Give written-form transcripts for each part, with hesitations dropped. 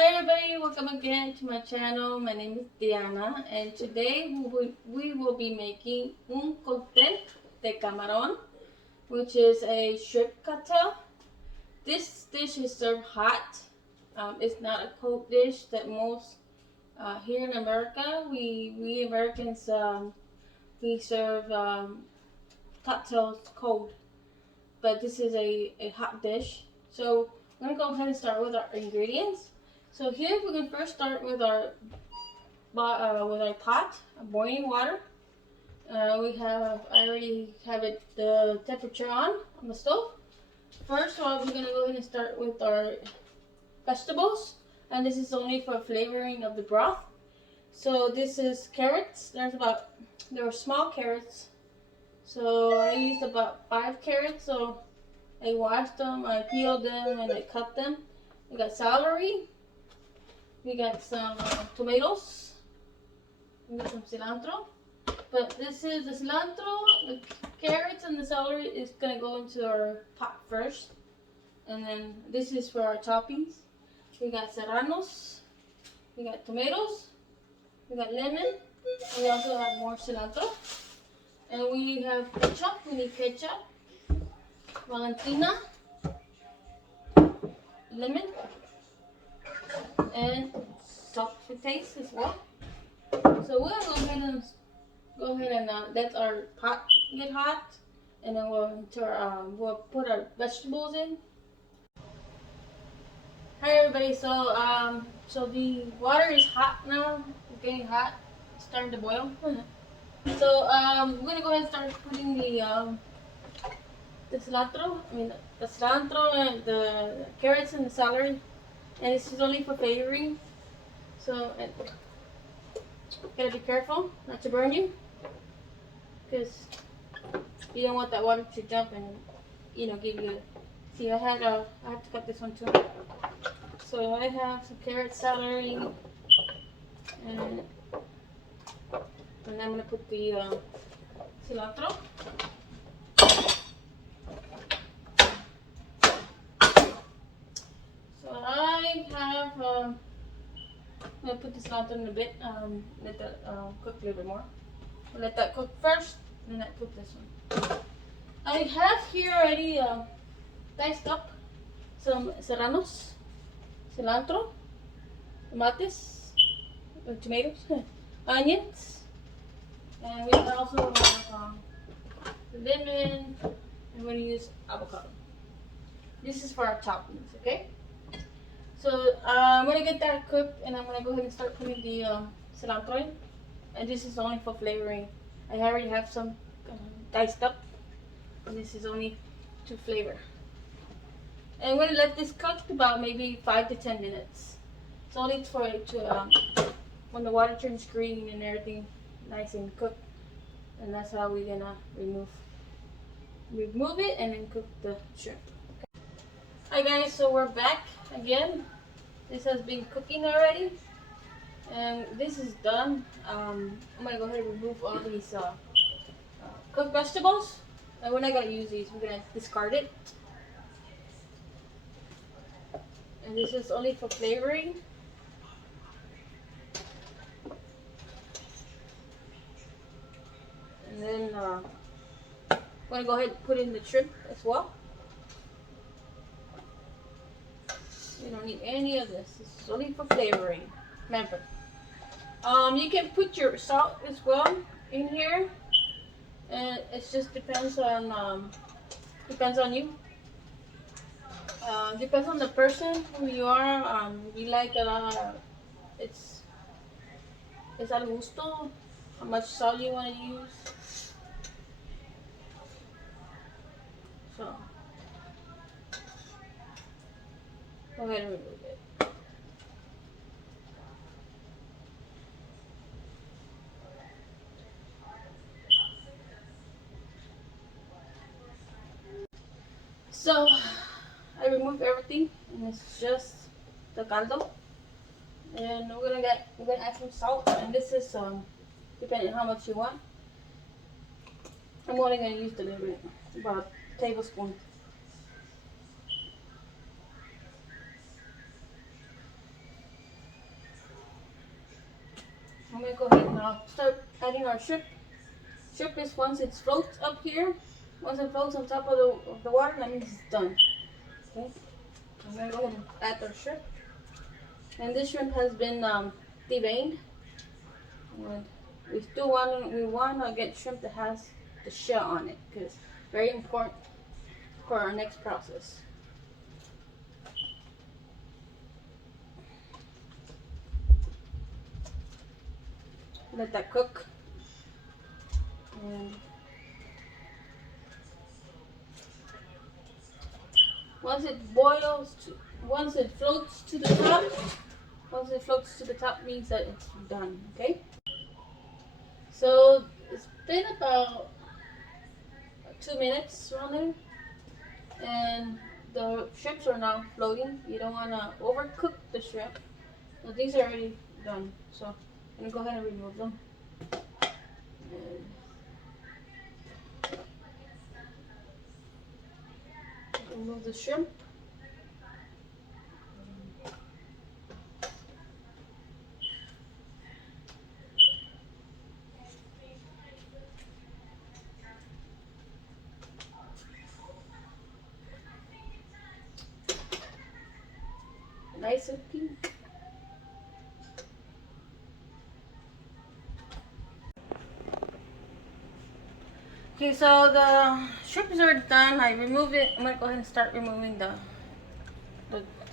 everybody, welcome again to my channel. My name is Diana and today we will be making un cóctel de camarón, which is a shrimp cocktail. This dish is served hot. It's not a cold dish that most here in America, we Americans, we serve cocktails cold, but this is a hot dish. So I'm gonna go ahead and start with our ingredients. So here we're gonna first start with our pot, boiling water. I already have it the temperature on the stove. First of all, we're gonna go ahead and start with our vegetables, and this is only for flavoring of the broth. So this is carrots. There are small carrots. So I used about 5 carrots. So I washed them, I peeled them, and I cut them. We got celery. We got some tomatoes. We got some cilantro. But this is the cilantro, the carrots, and the celery is gonna go into our pot first. And then this is for our toppings. We got serranos. We got tomatoes. We got lemon. We also have more cilantro. And we have ketchup. We need ketchup. Valentina, lemon, and salt to taste as well. So we'll go ahead and let our pot get hot, and then we'll put our vegetables in. Hi everybody. So the water is hot now. It's getting hot. It's starting to boil. So we're gonna go ahead and start putting the cilantro, and the carrots and the celery, and this is only for flavoring. So gotta be careful not to burn you, because you don't want that water to jump and give you. See, I have to cut this one too. So I have some carrot, celery, and I'm gonna put the cilantro. So I have, I'm going to put this cilantro in a bit, let that cook a little bit more. I'll let that cook first, and then I put this one. I have here already diced up some serranos, cilantro, tomates, tomatoes, onions, and we also have lemon, and we're going to use avocado. This is for our toppings, okay? So I'm gonna get that cooked, and I'm gonna go ahead and start putting the cilantro in. And this is only for flavoring. I already have some diced up, and this is only to flavor. And I'm gonna let this cook about maybe 5 to 10 minutes. It's only for it to when the water turns green and everything nice and cooked, and that's how we're gonna remove it and then cook the shrimp. Okay. Hi guys, so we're back again. This has been cooking already, and this is done. I'm gonna go ahead and remove all these cooked vegetables, and we're not gonna use these. We're gonna discard it, and this is only for flavoring. And then I'm gonna go ahead and put in the shrimp as well. You don't need any of this. This is only for flavoring. Remember. You can put your salt as well in here, and it just depends on you. Depends on the person who you are. You like it's al gusto how much salt you want to use. So go ahead and remove it. So I removed everything, and it's just the caldo. And we're gonna add some salt, and this is depending on how much you want. I'm only gonna use the little bit, about a tablespoon. I'm gonna go ahead and start adding our shrimp. Shrimp is once it floats up here, once it floats on top of the water, that means it's done. Okay, I'm gonna go ahead and add our shrimp. And this shrimp has been deveined. And we want to get shrimp that has the shell on it because very important for our next process. Let that cook. And once it boils, once it floats to the top, means that it's done. Okay. So it's been about 2 minutes around there, and the shrimps are now floating. You don't want to overcook the shrimp. So these are already done. So I'm gonna go ahead and remove them. And remove the shrimp. Nice and pink. Okay, so the shrimp is already done. I removed it. I'm gonna go ahead and start removing the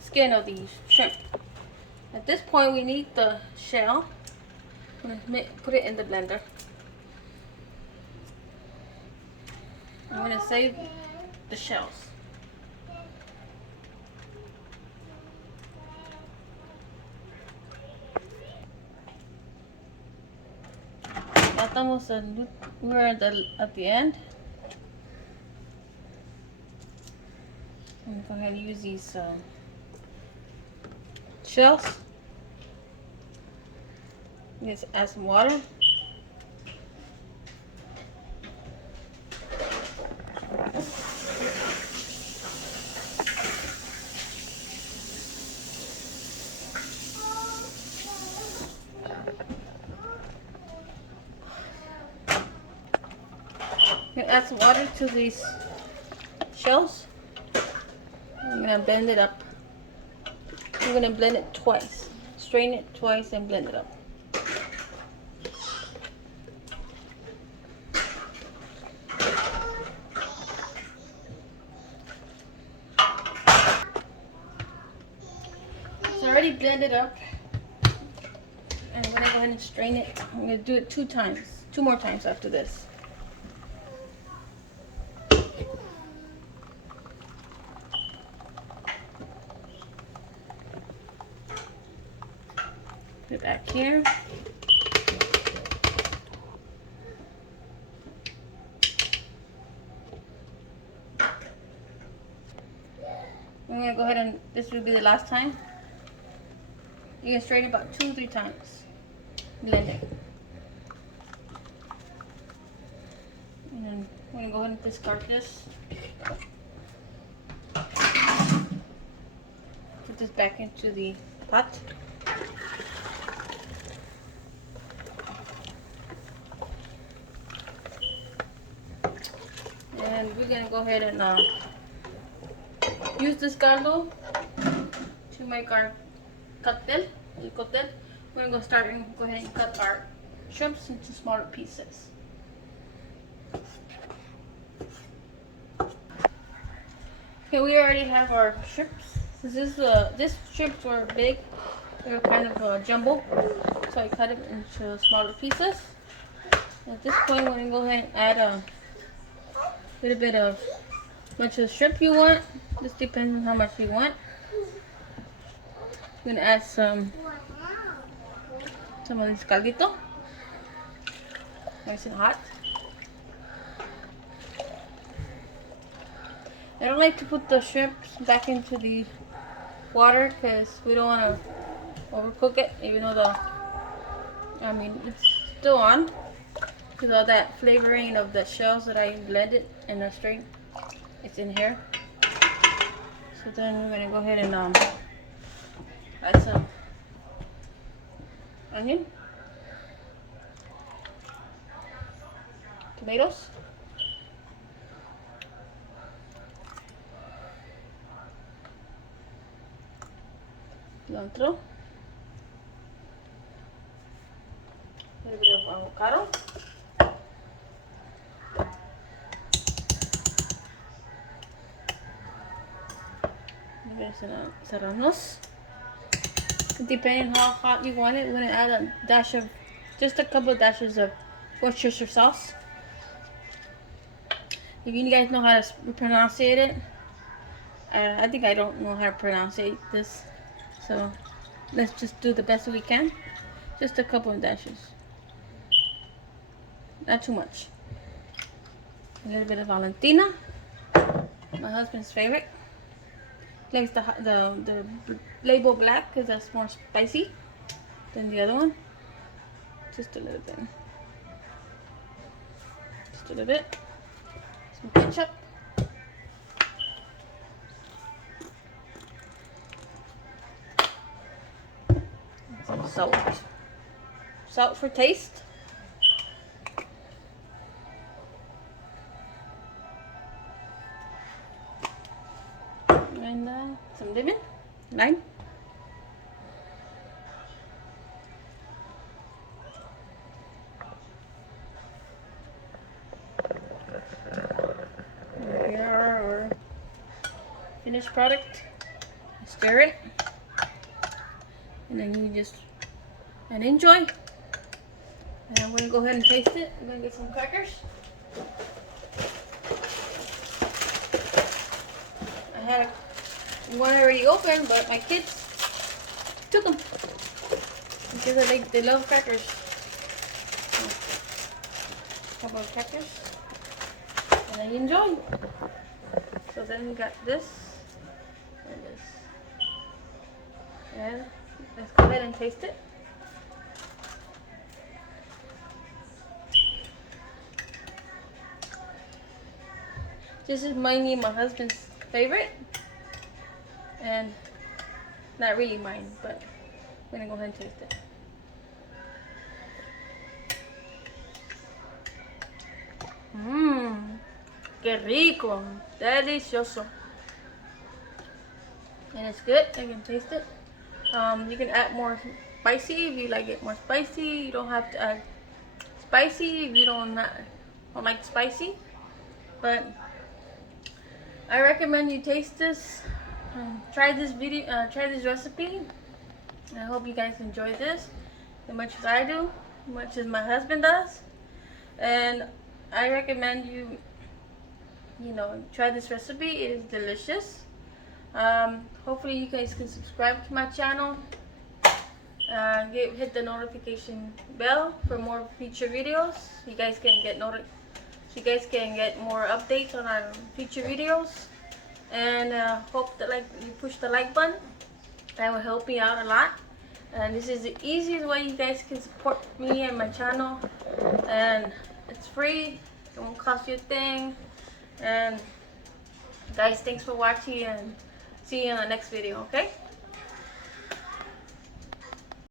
skin of the shrimp. At this point, we need the shell. I'm gonna put it in the blender. I'm gonna save the shells. We're at the end. I'm gonna go ahead and use these shells. Just add some water. Add some water to these shells. I'm gonna blend it up. I'm gonna blend it twice. Strain it twice and blend it up. It's already blended up. And I'm gonna go ahead and strain it. I'm gonna do it 2 more times after this. Put it back here. I'm gonna go ahead and this will be the last time. You can strain it about 2-3 times. Blend it. And then I'm gonna go ahead and discard this. Put this back into the pot. And we're gonna go ahead and use this caldo to make our cóctel. We're gonna go ahead and cut our shrimps into smaller pieces. Okay, we already have our shrimps. This shrimps were big. They were kind of jumbo, so I cut them into smaller pieces. At this point, we're gonna go ahead and add a little bit of much of shrimp you want. This depends on how much you want. I'm gonna add some of this caldito. Nice and hot. I don't like to put the shrimps back into the water because we don't want to overcook it, even though it's still on because all that flavoring of the shells that I blended and I strained, it's in here. So then we're gonna go ahead and add some onion. tomatoes. Cilantro. A little bit of avocado. Serranos. Depending how hot you want it, we're gonna add a dash of, just a couple of dashes of Worcestershire sauce. If you guys know how to pronounce it, I think I don't know how to pronounce this, so let's just do the best we can. Just a couple of dashes, not too much. A little bit of Valentina, my husband's favorite. He likes the label black because that's more spicy than the other one. Just a little bit. Just a little bit. Some ketchup. Some salt. Salt for taste. And some lemon, lime. Here our finished product. Stir it, and then you just enjoy. And I'm gonna go ahead and taste it. I'm gonna get some crackers. I had one already open, but my kids took them because they love crackers. So, a couple of crackers, and I enjoy. So then we got this and this, and let's go ahead and taste it. This is mainly my husband's favorite, and not really mine, but I'm gonna go ahead and taste it. Mmm, qué rico, delicioso. And it's good. I can taste it. You can add more spicy if you like it more spicy. You don't have to add spicy if you don't like spicy. But I recommend you taste this. Try this recipe. I hope you guys enjoy this as much as I do, as much as my husband does. And I recommend you try this recipe. It is delicious. Hopefully you guys can subscribe to my channel. Hit the notification bell for more future videos. You guys can get more updates on our future videos. And hope that you push the like button. That will help me out a lot. And this is the easiest way you guys can support me and my channel. And it's free. It won't cost you a thing. And guys, thanks for watching, and see you in the next video, okay?